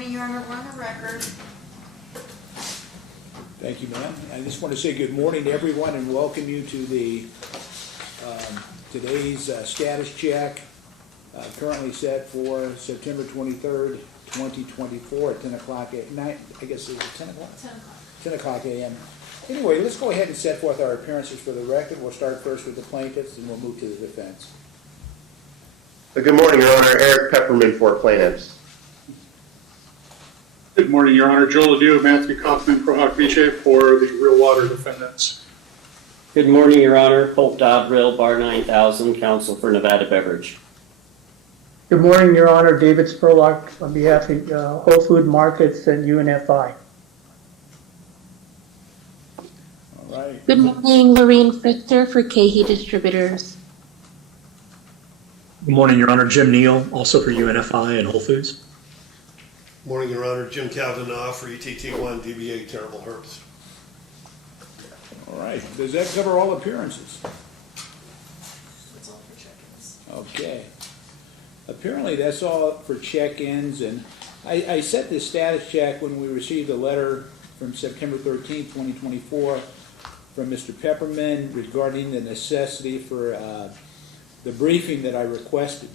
morning, Your Honor. We're on the record. Thank you, ma'am. I just want to say good morning to everyone and welcome you to the today's status check, currently set for September 23rd, 2024 at 10 o'clock at night. I guess it's 10 o'clock? 10 o'clock. 10 o'clock a.m. Anyway, let's go ahead and set forth our appearances for the record. We'll start first with the plaintiffs and we'll move to the defense. Good morning, Your Honor. Eric Pepperman for Plaintiffs. Good morning, Your Honor. Joel Odou, Matthew Kaufman, Pro Hoc Vice for the real water defendants. Good morning, Your Honor. Cold Dodrill, Bar 9000, Counsel for Nevada Beverage. Good morning, Your Honor. David Spurlock on behalf of Whole Food Markets and UNFI. All right. Good morning, Lorene Frister for Cahey Distributors. Good morning, Your Honor. Jim Neale, also for UNFI and Whole Foods. Morning, Your Honor. Jim Cavanaugh for ETT1 DBA Terrible Herbst. All right. Does that cover all appearances? That's all for check-ins. Okay. Apparently that's all for check-ins, and I set this status check when we received a letter from September 13th, 2024 from Mr. Pepperman regarding the necessity for the briefing that I requested.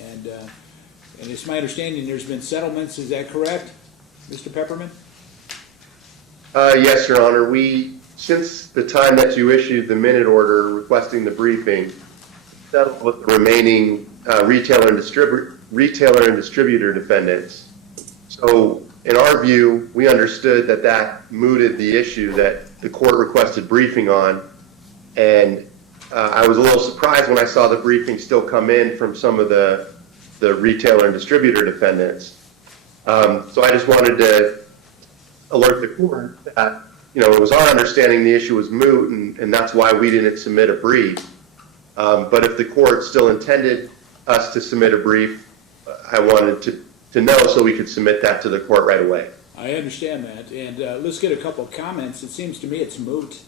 And it's my understanding there's been settlements, is that correct, Mr. Pepperman? Yes, Your Honor. Since the time that you issued the minute order requesting the briefing, settled with the remaining retailer and distributor defendants. So in our view, we understood that mooted the issue that the court requested briefing on, and I was a little surprised when I saw the briefing still come in from some of the retailer and distributor defendants. So I just wanted to alert the court that, it was our understanding the issue was moot, and that's why we didn't submit a brief. But if the court still intended us to submit a brief, I wanted to know so we could submit that to the court right away. I understand that, and let's get a couple of comments. It seems to me it's moot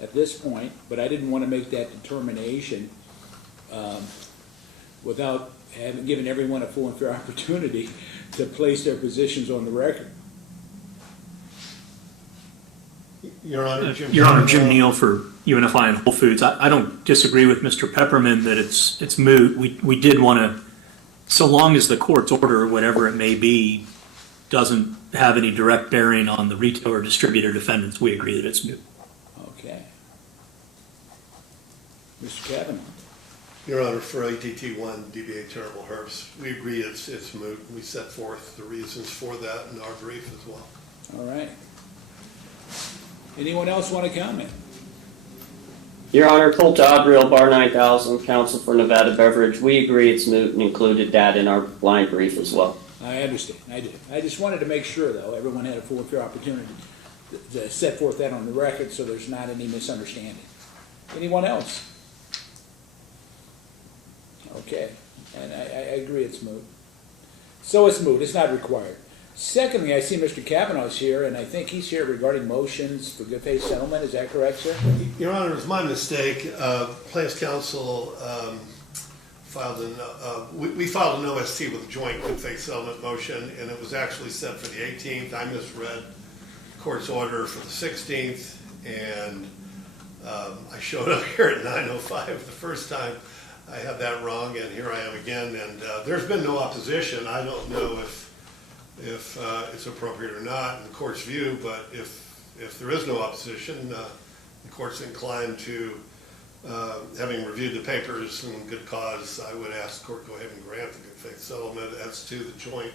at this point, but I didn't want to make that determination without having given everyone a full and fair opportunity to place their positions on the record. Your Honor, Jim Jim Neale for UNFI and Whole Foods. I don't disagree with Mr. Pepperman that it's moot. We did want to, so long as the court's order, whatever it may be, doesn't have any direct bearing on the retailer or distributor defendants, we agree that it's moot. Okay. Mr. Cavanaugh. Your Honor, for ETT1 DBA Terrible Herbst, we agree it's moot. We set forth the reasons for that in our brief as well. All right. Anyone else want to comment? Your Honor, Cold Dodrill, Bar 9000, Counsel for Nevada Beverage. We agree it's moot and included that in our line brief as well. I understand. I did. I just wanted to make sure, though, everyone had a full and fair opportunity to set forth that on the record so there's not any misunderstanding. Anyone else? Okay. And I agree it's moot. So it's moot. It's not required. Secondly, I see Mr. Cavanaugh's here, and I think he's here regarding motions for good faith settlement. Is that correct, sir? Your Honor, it was my mistake. Plaintiffs' counsel filed we filed an OST with a joint good faith settlement motion, and it was actually set for the 18th. I misread the court's order for the 16th, and I showed up here at 9:05 the first time. I had that wrong, and here I am again. And there's been no opposition. I don't know if it's appropriate or not in the court's view, but if there is no opposition, the court's inclined to, having reviewed the papers in good cause, I would ask the court go ahead and grant the good faith settlement as to the joint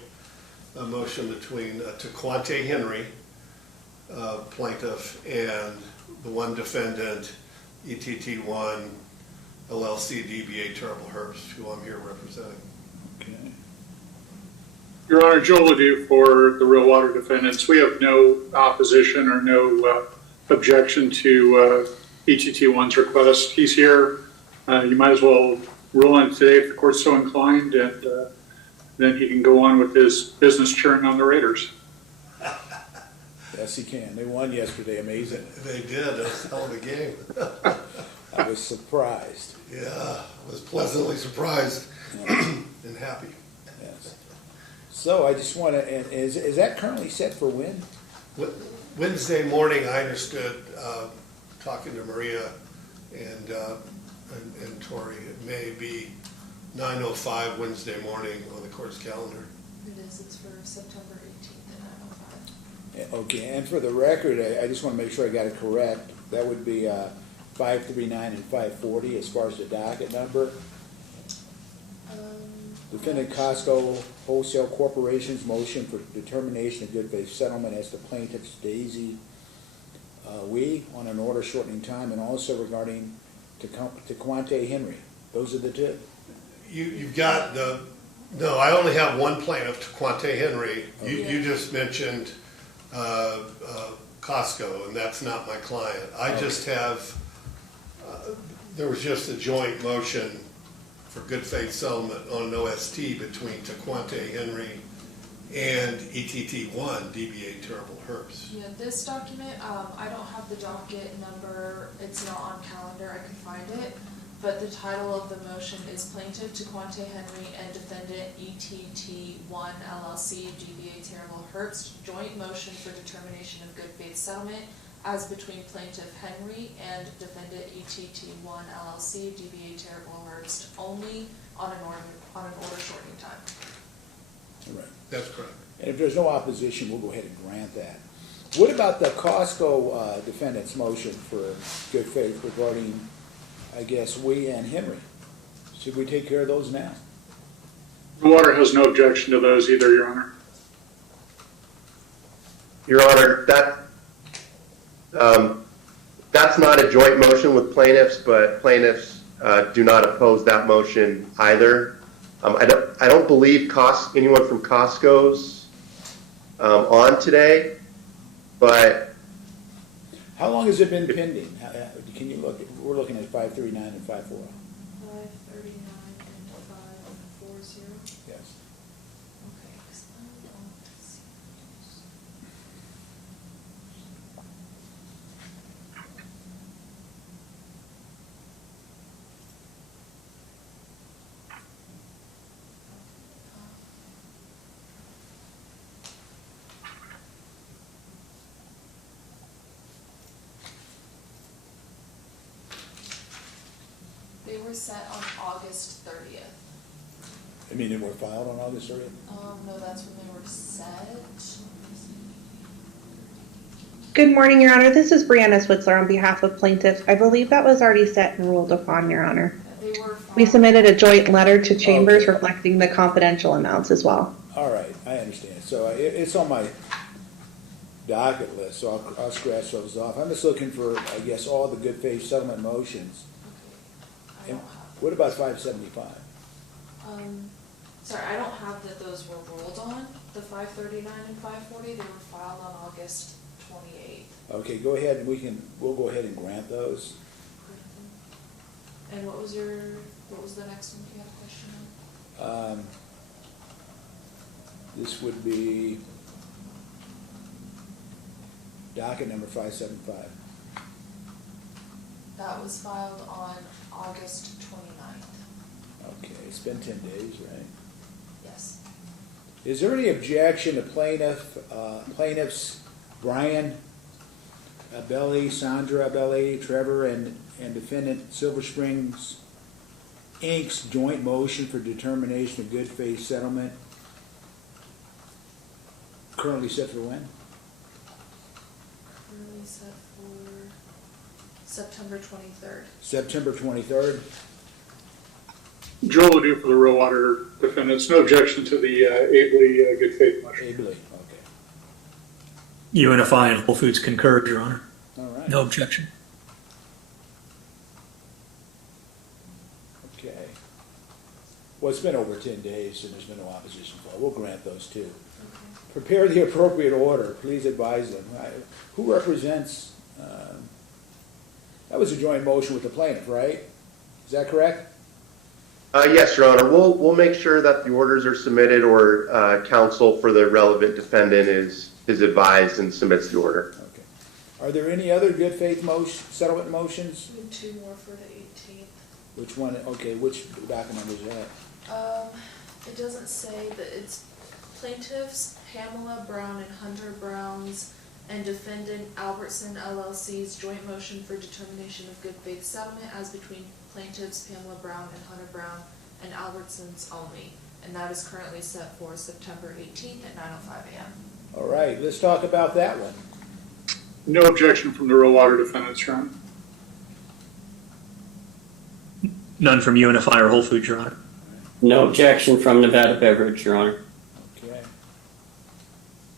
motion between Taquante Henry, plaintiff, and the one defendant, ETT1 LLC DBA Terrible Herbst, who I'm here representing. Okay. Your Honor, Joel Odou for the real water defendants. We have no opposition or no objection to ETT1's request. He's here. You might as well rule on it today if the court's so inclined, and then he can go on with his business churn on the Raiders. Yes, he can. They won yesterday. Amazing. They did. It was a hell of a game. I was surprised. Yeah, I was pleasantly surprised and happy. Yes. So I just want to, is that currently set for when? Wednesday morning, I understood, talking to Maria and Tori, it may be 9:05 Wednesday morning on the court's calendar. It is, it's for September 18th at 9:05. Okay, and for the record, I just want to make sure I got it correct. That would be 539 and 540 as far as the docket number. Defendant Costco Wholesale Corporation's motion for determination of good faith settlement as to plaintiffs Daisy Wee on an order shortening time, and also regarding Tequante Henry. Those are the two. You've got no, I only have one plaintiff, Tequante Henry. You just mentioned Costco, and that's not my client. I just have, there was just a joint motion for good faith settlement on an OST between Tequante Henry and ETT1, DBA Terrible Herbst. Yeah, this document, I don't have the docket number, it's not on calendar, I can find it, but the title of the motion is Plaintiff Tequante Henry and Defendant ETT1 LLC, DBA Terrible Herbst, joint motion for determination of good faith settlement as between Plaintiff Henry and Defendant ETT1 LLC, DBA Terrible Herbst, only on an order shortening time. All right. That's correct. And if there's no opposition, we'll go ahead and grant that. What about the Costco defendant's motion for good faith regarding, I guess, Wee and Henry? Should we take care of those now? The water has no objection to those either, Your Honor. Your Honor, that's not a joint motion with plaintiffs, but plaintiffs do not oppose that motion either. I don't believe anyone from Costco's on today, but How long has it been pending? Can you look, we're looking at 539 and 540. 539 and 540. Yes. Okay, let's see. They were set on August 30th. I mean, they were filed on August 30th? No, that's when they were set. Good morning, Your Honor. This is Brianna Switzler on behalf of plaintiffs. I believe that was already set and ruled upon, Your Honor. They were filed. We submitted a joint letter to Chambers Okay. reflecting the confidential amounts as well. All right, I understand. So it's on my docket list, so I'll scratch those off. I'm just looking for, I guess, all the good faith settlement motions. I don't have. What about 575? Sorry, I don't have that those were ruled on, the 539 and 540, they were filed on August 28th. Okay, go ahead, and we'll go ahead and grant those. And what was the next one you had a question on? This would be docket number 575. That was filed on August 29th, Okay, it's been 10 days, right? yes. Is there any objection to plaintiffs Brian Abelli, Sandra Abelli, Trevor, and defendant Silver Springs Inc.'s joint motion for determination of good faith settlement currently set for when? Currently set for September 23rd. September 23rd? Joel Odou for the real water defendants. No objection to the Abley good faith motion. Ably, okay. UNFI and Whole Foods concurred, Your Honor. All right. No objection. Okay. Well, it's been over 10 days, and there's been no opposition for it. We'll grant those too. Okay. Prepare the appropriate order. Please advise them. Who represents, that was a joint motion with the plaintiff, right? Is that correct? yes, Your Honor, we'll make sure that the orders are submitted, or counsel for the relevant defendant is advised and submits the order. Okay. Are there any other good faith settlement motions? We have two more for the 18th. Which one, okay, which document is that? It doesn't say that it's Plaintiffs Pamela Brown and Hunter Brown's and defendant Albertson LLC's joint motion for determination of good faith settlement as between plaintiffs Pamela Brown and Hunter Brown and Albertsons only. And that is currently set for September 18th at 9:05 a.m. All right, let's talk about that one. No objection from the real water defendants, Your Honor. None from UNFI or Whole Foods, Your Honor. No objection from Nevada Beverage, Your Honor. Okay.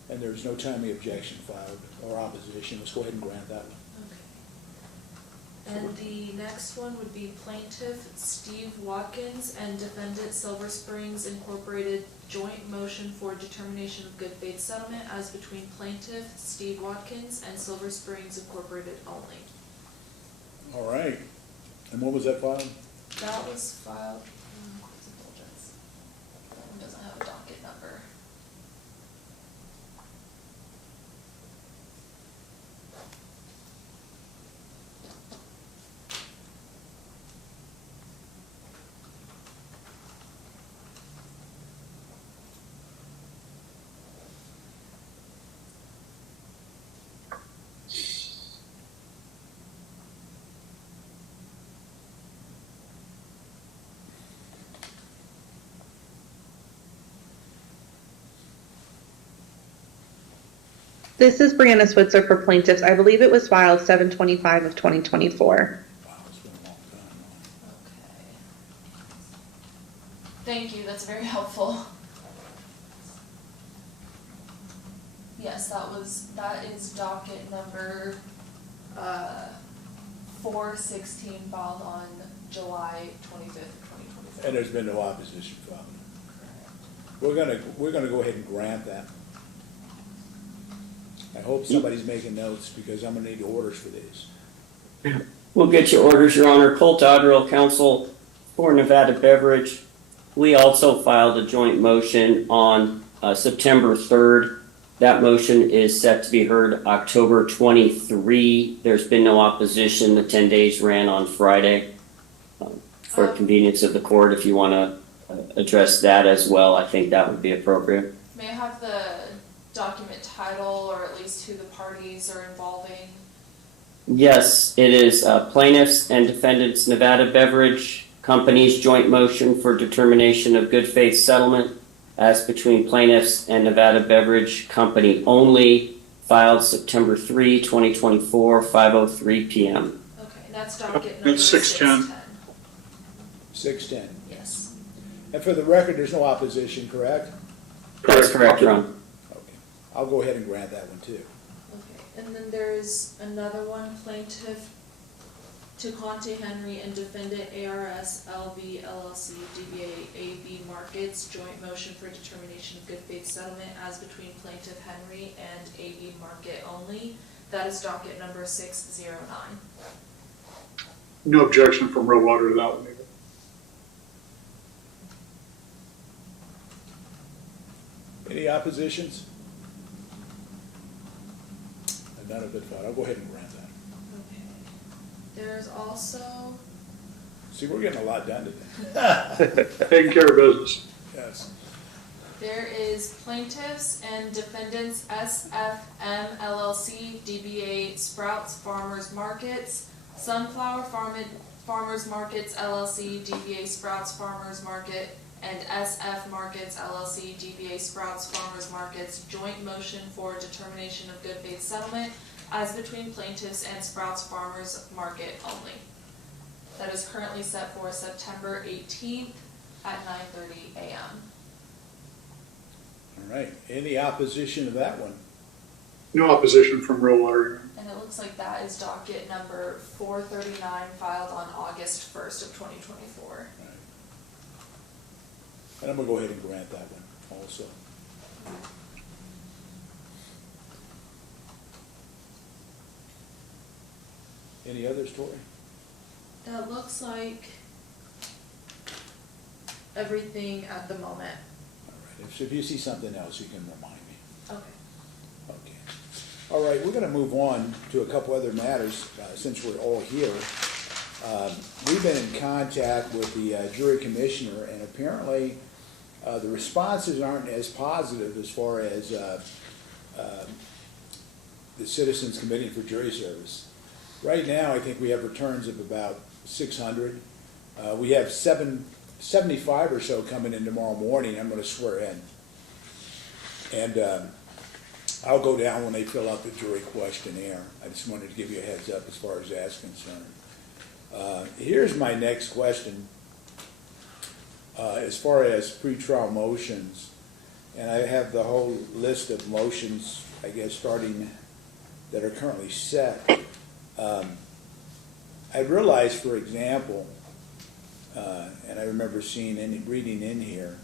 And there's no timely objection filed or opposition. Let's go ahead and grant that one. Okay. And the next one would be plaintiff Steve Watkins and defendant Silver Springs Incorporated joint motion for determination of good faith settlement as between plaintiff Steve Watkins and Silver Springs Incorporated only. All right. And what was that filed? That was filed, court's indulgence. That one doesn't have a docket number. This is Brianna Switzer for plaintiffs. I believe it was filed 7/25 of 2024. Wow, it's been a long time. Okay. Thank you, that's very helpful. Yes, that is docket number 416 filed on July 25th, 2024. And there's been no opposition filed. We're gonna go ahead and grant that. I hope somebody's making notes because I'm gonna need orders for these. We'll get you orders, Your Honor. Cold Dodrill, counsel for Nevada Beverage. We also filed a joint motion on September 3rd. That motion is set to be heard October 23. There's been no opposition. The 10 days ran on Friday. For convenience of the court, if you want to address that as well, I think that would be appropriate. May I have the document title or at least who the parties are involving? Yes, it is Plaintiffs and Defendants Nevada Beverage Company's joint motion for determination of good faith settlement as between plaintiffs and Nevada Beverage Company only, filed September 3, 2024, 5:03 p.m. Okay, and that's docket number It's 610. 610. Yes. And for the record, there's no opposition, correct? That's correct, Your Honor. Okay. I'll go ahead and grant that one too. Okay, and then there's another one, plaintiff Tequante Henry and defendant ARS LV LLC DBA AB Markets joint motion for determination of good faith settlement as between plaintiff Henry and AB Market only. That is docket number 609. No objection from real water to that one either. Any oppositions? None of it filed. I'll go ahead and grant that. Okay. There's also, See, we're getting a lot done today. Taking care of business. Yes. there is plaintiffs and defendants SFM LLC DBA Sprouts Farmers Markets, Sunflower Farmers Markets LLC DBA Sprouts Farmers Market, and SF Markets LLC DBA Sprouts Farmers Markets joint motion for determination of good faith settlement as between plaintiffs and Sprouts Farmers Market only. That is currently set for September 18th at 9:30 a.m. All right. Any opposition to that one? No opposition from real water. And it looks like that is docket number 439 filed on August 1st of 2024. All right. And I'm gonna go ahead and grant that one also. Any others, Tori? That looks like everything at the moment. All right. If you see something else, you can remind me. Okay. Okay. All right, we're going to move on to a couple other matters since we're all here. We've been in contact with the jury commissioner, and apparently the responses aren't as positive as far as the citizens committing for jury service. Right now, I think we have returns of about 600. We have 75 or so coming in tomorrow morning. I'm going to swear in. And I'll go down when they fill out the jury questionnaire. I just wanted to give you a heads up as far as that's concerned. Here's my next question. As far as pretrial motions, and I have the whole list of motions, I guess, starting that are currently set. I realized, for example, and I remember reading in here,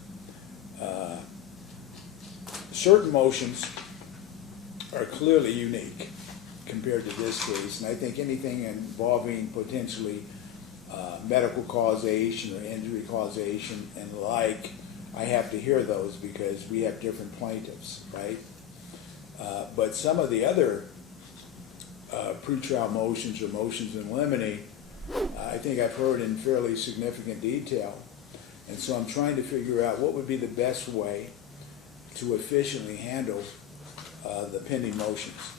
certain motions are clearly unique compared to this case, and I think anything involving potentially medical causation or injury causation and like, I have to hear those because we have different plaintiffs, right? But some of the other pretrial motions or motions in limine, I think I've heard in fairly significant detail. And so I'm trying to figure out what would be the best way to efficiently handle the pending motions.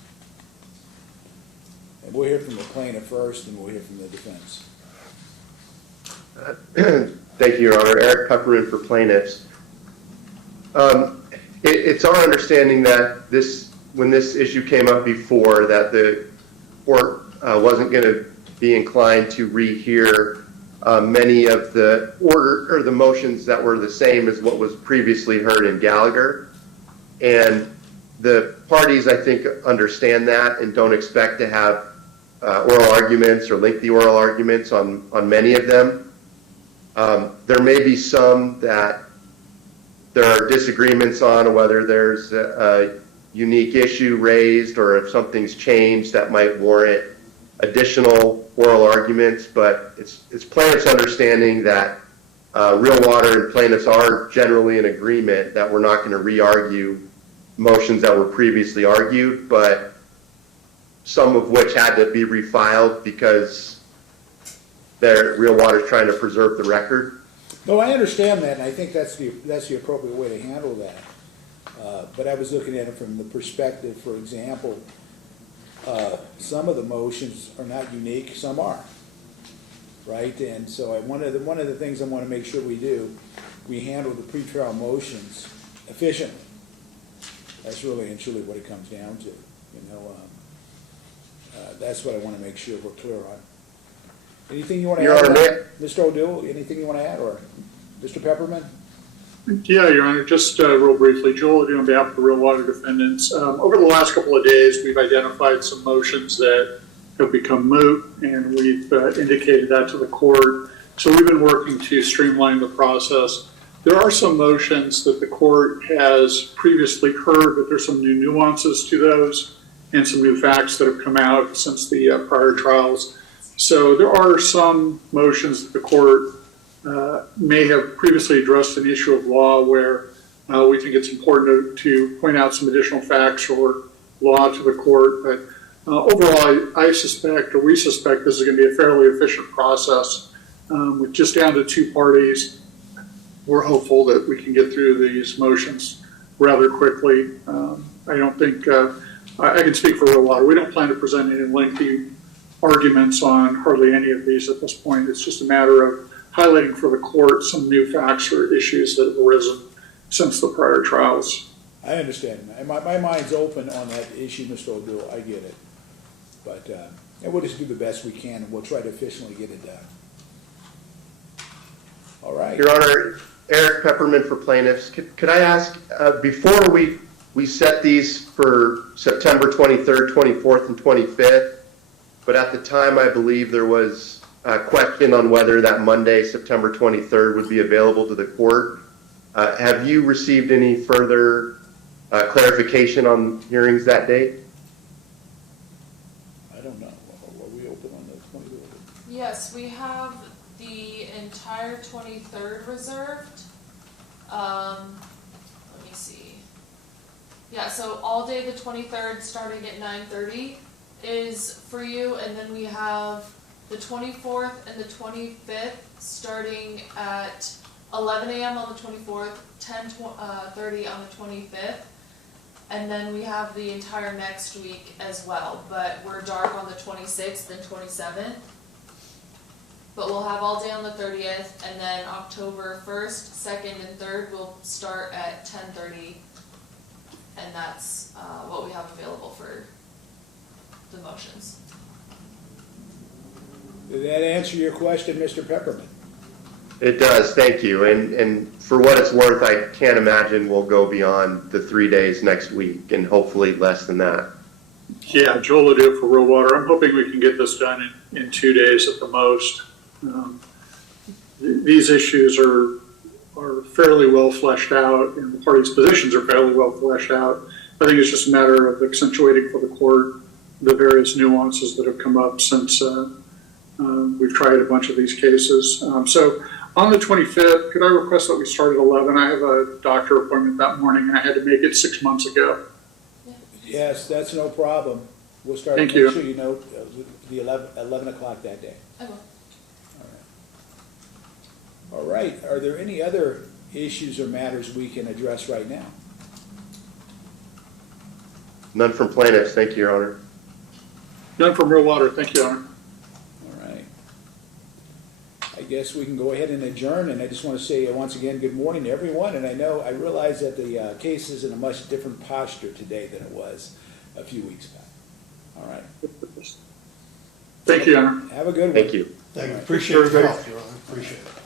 And we'll hear from the plaintiff first, and we'll hear from the defense. Thank you, Your Honor. Eric Pepperman for plaintiffs. It's our understanding that when this issue came up before, that the court wasn't going to be inclined to rehear many of the order or the motions that were the same as what was previously heard in Gallagher. And the parties, I think, understand that and don't expect to have oral arguments or lengthy oral arguments on many of them. There may be some that there are disagreements on whether there's a unique issue raised or if something's changed that might warrant additional oral arguments, but it's plaintiff's understanding that Real Water and plaintiffs are generally in agreement that we're not going to re-argue motions that were previously argued, but some of which had to be refiled because Real Water is trying to preserve the record. No, I understand that, and I think that's the appropriate way to handle that. But I was looking at it from the perspective, for example, some of the motions are not unique, some are, right? And so one of the things I want to make sure we handle the pretrial motions efficiently. That's really and truly what it comes down to. That's what I want to make sure we're clear on. Anything you want to Your add, Honor, Mr. Odou? Anything you want to add, or Mr. Pepperman? Yeah, Your Honor, just real briefly, Joel Odou on behalf of the Real Water defendants. Over the last couple of days, we've identified some motions that have become moot, and we've indicated that to the court. So we've been working to streamline the process. There are some motions that the court has previously heard, but there's some new nuances to those and some new facts that have come out since the prior trials. So there are some motions that the court may have previously addressed an issue of law where we think it's important to point out some additional facts or law to the court. But overall, I suspect, or we suspect, this is going to be a fairly efficient process. With just down to two parties, we're hopeful that we can get through these motions rather quickly. I don't think, I can speak for Real Water. We don't plan to present any lengthy arguments on hardly any of these at this point. It's just a matter of highlighting for the court some new facts or issues that have arisen since the prior trials. I understand. My mind's open on that issue, Mr. Odou. I get it. But and we'll just do the best we can, and we'll try to efficiently get it done. All right. Your Honor, Eric Pepperman for plaintiffs. Could I ask, before we set these for September 23rd, 24th, and 25th, but at the time I believe there was a question on whether that Monday, September 23rd, would be available to the court. Have you received any further clarification on hearings that date? I don't know. Are we open on the 23rd? Yes, we have the entire 23rd reserved. Let me see. Yeah, so all day the 23rd starting at 9:30 is for you, and then we have the 24th and the 25th starting at 11 a.m. on the 24th, 10:30 on the 25th, and then we have the entire next week as well, but we're dark on the 26th and 27th. But we'll have all day on the 30th, and then October 1st, 2nd, and 3rd will start at 10:30, and that's what we have available for the motions. Did that answer your question, Mr. Pepperman? It does, thank you. And for what it's worth, I can't imagine we'll go beyond the 3 days next week, and hopefully less than that. Yeah, Joel Odou for Real Water. I'm hoping we can get this done in 2 days at the most. These issues are fairly well fleshed out, and the parties' positions are fairly well fleshed out. I think it's just a matter of accentuating for the court the various nuances that have come up since we've tried a bunch of these cases. So on the 25th, could I request that we start at 11? I have a doctor appointment that morning, and I had to make it 6 months ago. Yes, that's no problem. We'll start, Thank make you. sure you know the 11 o'clock that day. I will. All right, are there any other issues or matters we can address right now? None from plaintiffs, thank you, Your Honor. None from Real Water. Thank you, Your Honor. All right. I guess we can go ahead and adjourn, and I just want to say once again, good morning to everyone, and I realize that the case is in a much different posture today than it was a few weeks back. All right. Thank you, Your Honor. Have a good one. Thank you. Thank you. All right. Appreciate your help, Your Honor. Appreciate it.